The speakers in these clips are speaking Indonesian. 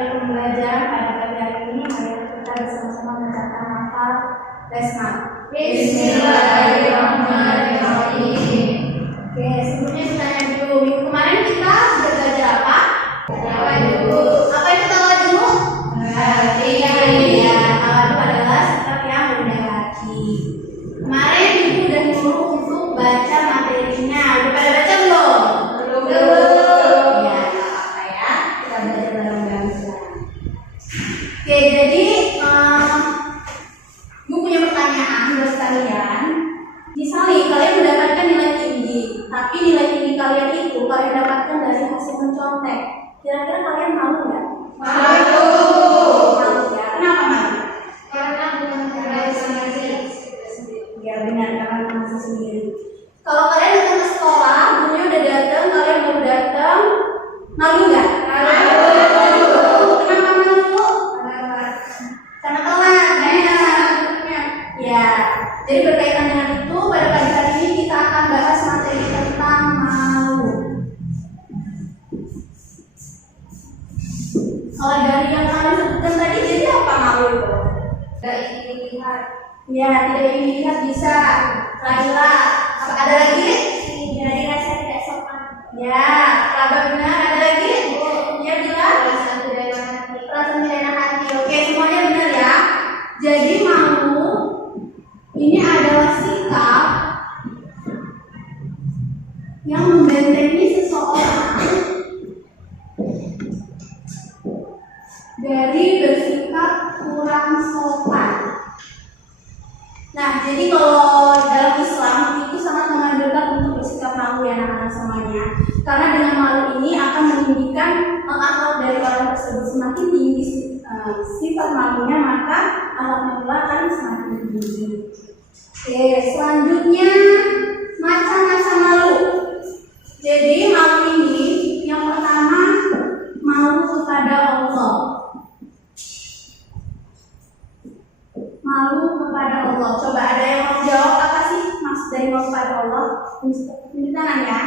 kembali pembelajaran pada pagi hari ini. Mari kita bersama-sama membacakan hafal basmalah. Bismillahirrahmanirrahim. Oke, sebelumnya kita tanya dulu, minggu kemarin kita sudah belajar apa? Tawadhu. Apa itu tawadhu? Iya. Tawadhu adalah sikap yang rendah hati. Kemarin ibu sudah nyuruh untuk baca materinya. Udah pada baca belum? Belum. Ya, nggak apa-apa ya. Kita belajar bareng-bareng sekarang. Oke, jadi ibu punya pertanyaan buat kalian. Misalnya kalian mendapatkan nilai tinggi, tapi nilai tinggi kalian itu kalian dapatkan dari hasil mencontek. Kira-kira kalian malu nggak? Malu. Malu ya. Kenapa malu? Karena bukan karena sendiri. Ya benar, karena masih sendiri. Kalau kalian datang ke sekolah, gurunya udah datang, kalian baru datang, malu nggak? Malu. Kenapa malu? Karena telat. Ya. Jadi berkaitan dengan itu, pada pagi hari ini kita akan bahas materi tentang malu. Kalau dari yang kalian sebutkan tadi, jadi apa malu itu? Tidak ingin dilihat. Ya, tidak ingin dilihat bisa. Laila, apa ada lagi? Dari rasa tidak sopan. Ya, Raba benar. Ada lagi? Ya, bilang. Perasaan tidak enak hati. Perasaan tidak enak hati. Oke, semuanya benar ya. Jadi malu ini adalah sikap yang membentengi seseorang dari bersikap kurang sopan. Nah, jadi kalau dalam Islam itu sangat menganjurkan untuk bersikap malu ya anak-anak semuanya. Karena dengan malu ini akan meninggikan akhlak dari orang tersebut. Semakin tinggi sifat malunya, maka akhlaknya pula akan semakin tinggi. Oke, selanjutnya macam-macam malu. Jadi malu ini yang pertama malu kepada Allah. Malu kepada Allah. Coba ada yang mau jawab apa sih maksud dari malu kepada Allah? Tunjuk tangan ya.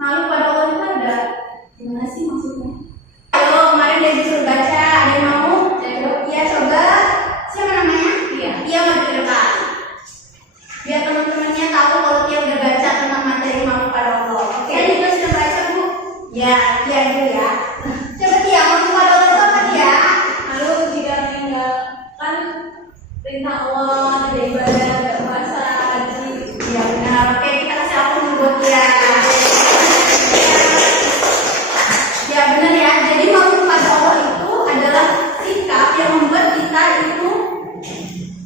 Malu kepada Allah itu ada gimana sih maksudnya? Ayo, kemarin dia disuruh baca. Ada yang mau? Ya, coba. Siapa namanya? Iya, maju ke depan. Biar teman-temannya tahu kalau dia udah baca tentang materi malu pada Allah. Oke, kita sudah baca, Bu? Ya, dia dulu ya. Coba Tia, malu pada Allah itu apa dia? Malu jika meninggalkan perintah Allah, tidak ibadah, tidak puasa, haji. Ya benar. Oke, kita kasih aku buat Tia. Ya benar ya. Jadi malu pada Allah itu adalah sikap yang membuat kita itu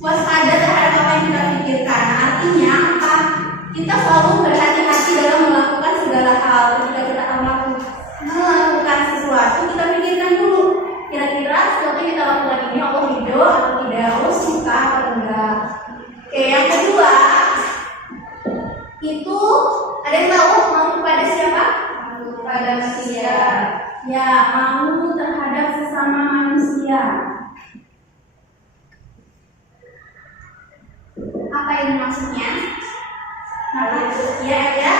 waspada terhadap apa yang kita pikirkan. Artinya apa? Kita selalu berhati-hati dalam melakukan segala hal. Ketika kita akan melakukan sesuatu, kita pikirkan dulu. Kira-kira sesuatu yang kita lakukan ini Allah ridho atau tidak, Allah suka atau enggak. Oke, yang kedua itu ada yang tahu malu kepada siapa? Malu kepada manusia. Ya, malu terhadap sesama manusia. Apa ini maksudnya? Ya.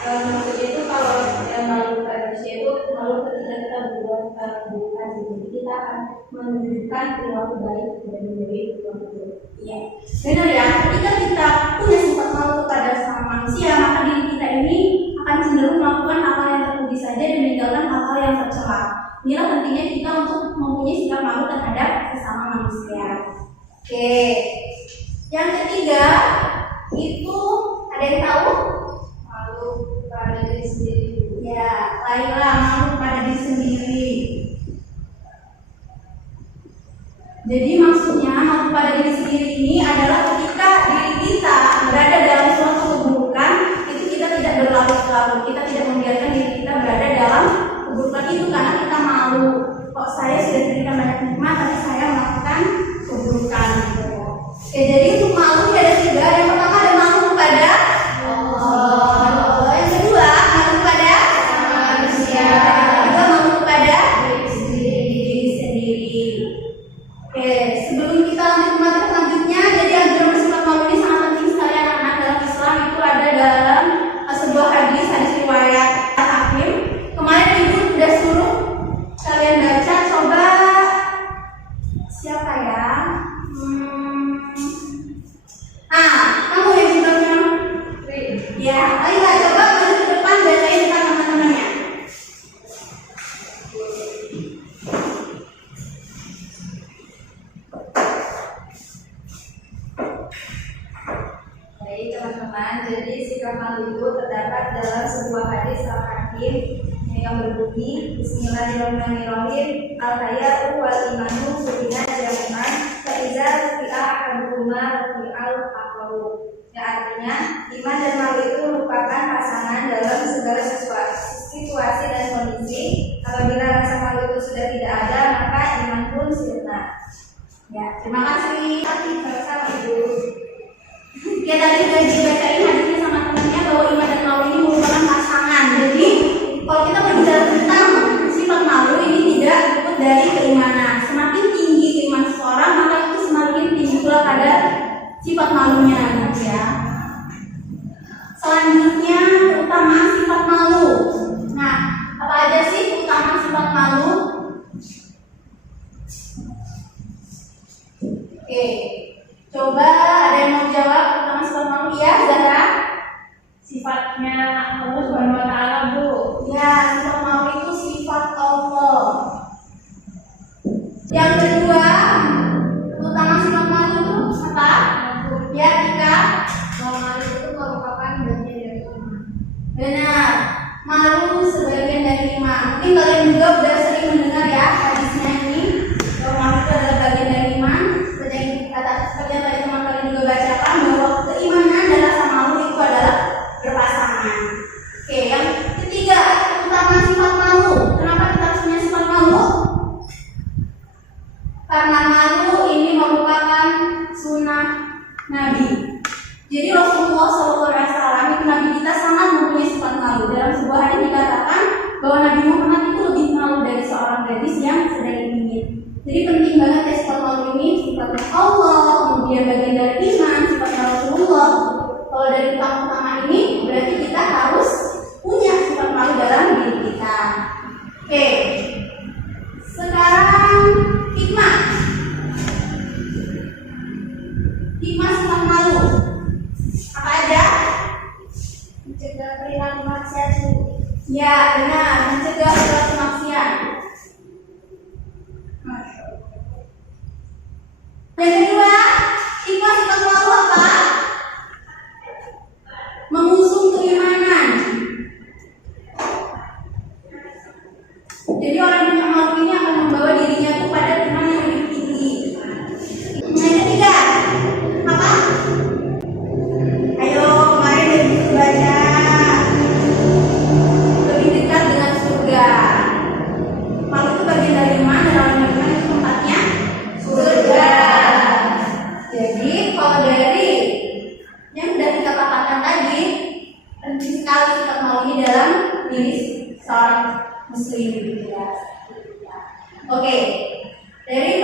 Maksudnya itu kalau yang malu kepada manusia itu malu ketika kita berbuat keburukan, jadi kita akan menunjukkan perilaku baik dan menjadi perilaku buruk. Iya, benar ya. Ketika kita punya sifat malu kepada sesama manusia, maka diri kita ini akan cenderung melakukan hal-hal yang terpuji saja dan meninggalkan hal-hal yang tercela. Inilah pentingnya kita untuk mempunyai sikap malu terhadap sesama manusia. Oke. Yang ketiga itu ada yang tahu? Malu pada diri sendiri. Ya, Laila, malu pada diri sendiri. Jadi maksudnya malu pada diri sendiri ini adalah ketika diri kita berada dalam suatu keburukan, itu kita tidak berlarut-larut, kita tidak membiarkan diri kita berada dalam keburukan itu karena kita malu. Kok saya sudah diberikan banyak nikmat, tapi saya melakukan keburukan gitu. Oke, jadi untuk malu ada tiga. Yang pertama ada malu kepada Allah. Yang kedua malu kepada manusia. Yang kedua malu kepada diri sendiri. Oke, sebelum kita lanjut ke materi selanjutnya, jadi anjuran bersifat malu ini sangat penting sekali anak-anak dalam Islam. Itu ada dalam sebuah hadis riwayat sebuah hadis al-hakim yang berbunyi Bismillahirrahmanirrahim al-hayatu wal imanu subhina jami'an fa'iza fi'a ahaduhuma fi'al akharu. Ya, artinya iman dan malu itu merupakan pasangan dalam segala situasi dan kondisi. Apabila rasa malu itu sudah tidak ada, maka iman pun sirna. Ya, terima kasih. Sama-sama Ibu. Oke, tadi sudah dibacain hadisnya sama temannya bahwa iman dan malu ini merupakan pasangan. Jadi kalau kita berbicara tentang sifat malu ini tidak luput dari keimanan. Semakin tinggi iman seseorang, maka itu semakin tinggi pula kadar sifat malunya, ya. Selanjutnya keutamaan sifat malu. Nah, apa aja sih keutamaan sifat malu? Oke, coba ada yang mau jawab keutamaan sifat malu? Iya, Zahra? Sifatnya Allah Subhanahu wa taala, Bu. Ya, sifat malu itu sifat Allah. Yang kedua, keutamaan sifat malu itu apa? Ya, Tika. Malu itu merupakan bagian dari iman. Benar, malu sebagian dari iman. Mungkin kalian juga sudah sering mendengar ya hadisnya ini bahwa malu itu adalah bagian dari iman. Seperti yang tadi teman kalian juga bacakan bahwa keimanan dan rasa malu itu adalah berpasangan. Oke, yang ketiga, keutamaan sifat malu. Kenapa kita harus punya sifat malu? Karena malu ini merupakan sunnah Nabi. Jadi Rasulullah SAW itu Nabi kita sangat mempunyai sifat malu. Dalam sebuah hadis dikatakan bahwa Nabi Muhammad itu lebih malu dari seorang gadis yang sedang ingin. Jadi penting banget ya sifat malu ini, sifatnya Allah, kemudian bagian dari iman, sifatnya Rasulullah. Kalau dari utama-utama ini berarti kita harus punya sifat malu dalam diri kita. Oke, sekarang hikmah. Hikmah sifat malu apa aja? Mencegah perilaku maksiat. Ya, benar, mencegah perilaku maksiat. Yang kedua, hikmah sifat malu apa? Mengusung keimanan. Jadi orang yang punya malu ini akan membawa dirinya kepada iman yang lebih tinggi. Yang ketiga, apa? Ayo, kemarin udah bisa baca. Lebih dekat dengan surga. Malu itu bagian dari iman, dan orang beriman itu tempatnya surga. Jadi kalau dari yang sudah kita katakan tadi, penting sekali sifat malu ini dalam diri seorang muslim. Ya. Oke, dari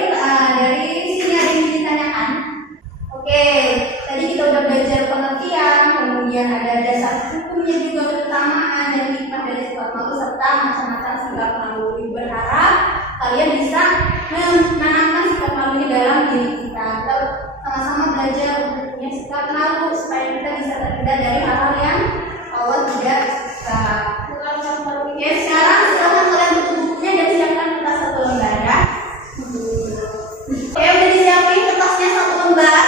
sini ada yang ditanyakan. Oke, tadi kita udah belajar pengertian, kemudian ada dasar hukumnya juga, keutamaan dan hikmah dari sifat malu serta macam-macam sifat malu. Berharap kalian bisa menanamkan sifat malu ini dalam diri kita. Kita sama-sama belajar untuk punya sifat malu supaya kita bisa terhindar dari hal-hal yang Allah tidak suka. Oke, sekarang silakan kalian tutup bukunya dan siapkan kertas satu lembar ya. Oke, udah disiapin kertasnya satu lembar.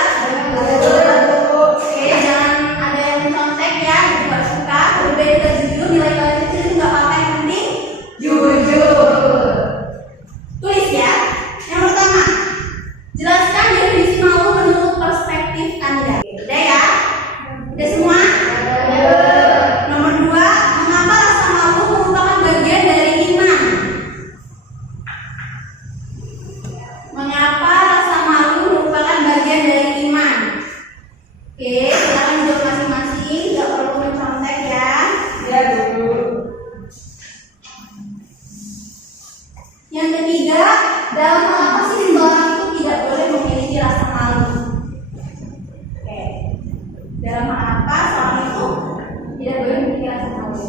Oke, jangan ada yang mencontek ya, juga suka. Lebih baik jujur, nilai kalian itu nggak pakai penting. Jujur. Tulis ya. Yang pertama, jelaskan definisi malu menurut perspektif Anda. Udah ya? Udah semua? Nomor 2, mengapa rasa malu merupakan bagian dari iman? Mengapa rasa malu merupakan bagian dari iman? Oke, silakan jawab masing-masing, nggak perlu mencontek ya. Ya, Bu. Yang ketiga, dalam hal apa sih seseorang itu tidak boleh memiliki rasa malu? Oke, dalam hal apa seorang itu tidak boleh memiliki rasa malu?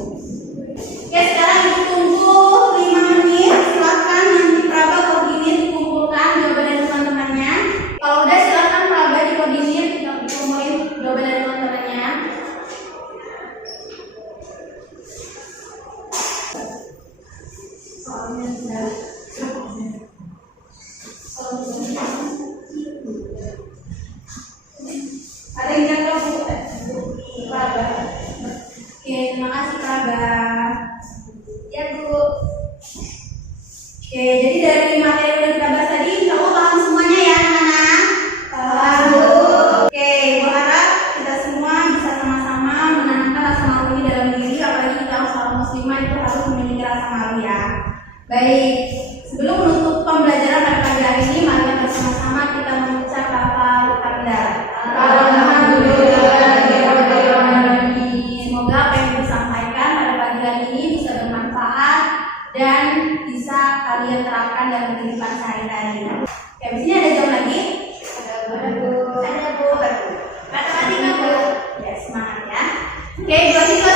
Oke, sekarang ibu tunggu 5 menit. Silakan nanti Praba koordinir dikumpulkan jawaban dari teman-temannya. Kalau udah silakan Praba dikoordinir, kita kumpulin jawaban dari teman-temannya. Soalnya sudah. materi yang udah kita bahas tadi, insya Allah paham semuanya ya anak-anak. Paham. Oke, gua harap kita semua bisa sama-sama menanamkan rasa malu ini dalam diri, apalagi kita seorang muslimah itu harus memiliki rasa malu ya. Baik, sebelum menutup pembelajaran pada pagi hari ini, mari bersama-sama kita mengucap lafal hamdah. Semoga apa yang disampaikan pada pagi hari ini bisa bermanfaat dan bisa kalian terapkan dalam kehidupan sehari-hari. Oke, di sini ada jawab lagi? Ada Bu. Matematika Bu. Ya, semangat ya. Oke, 2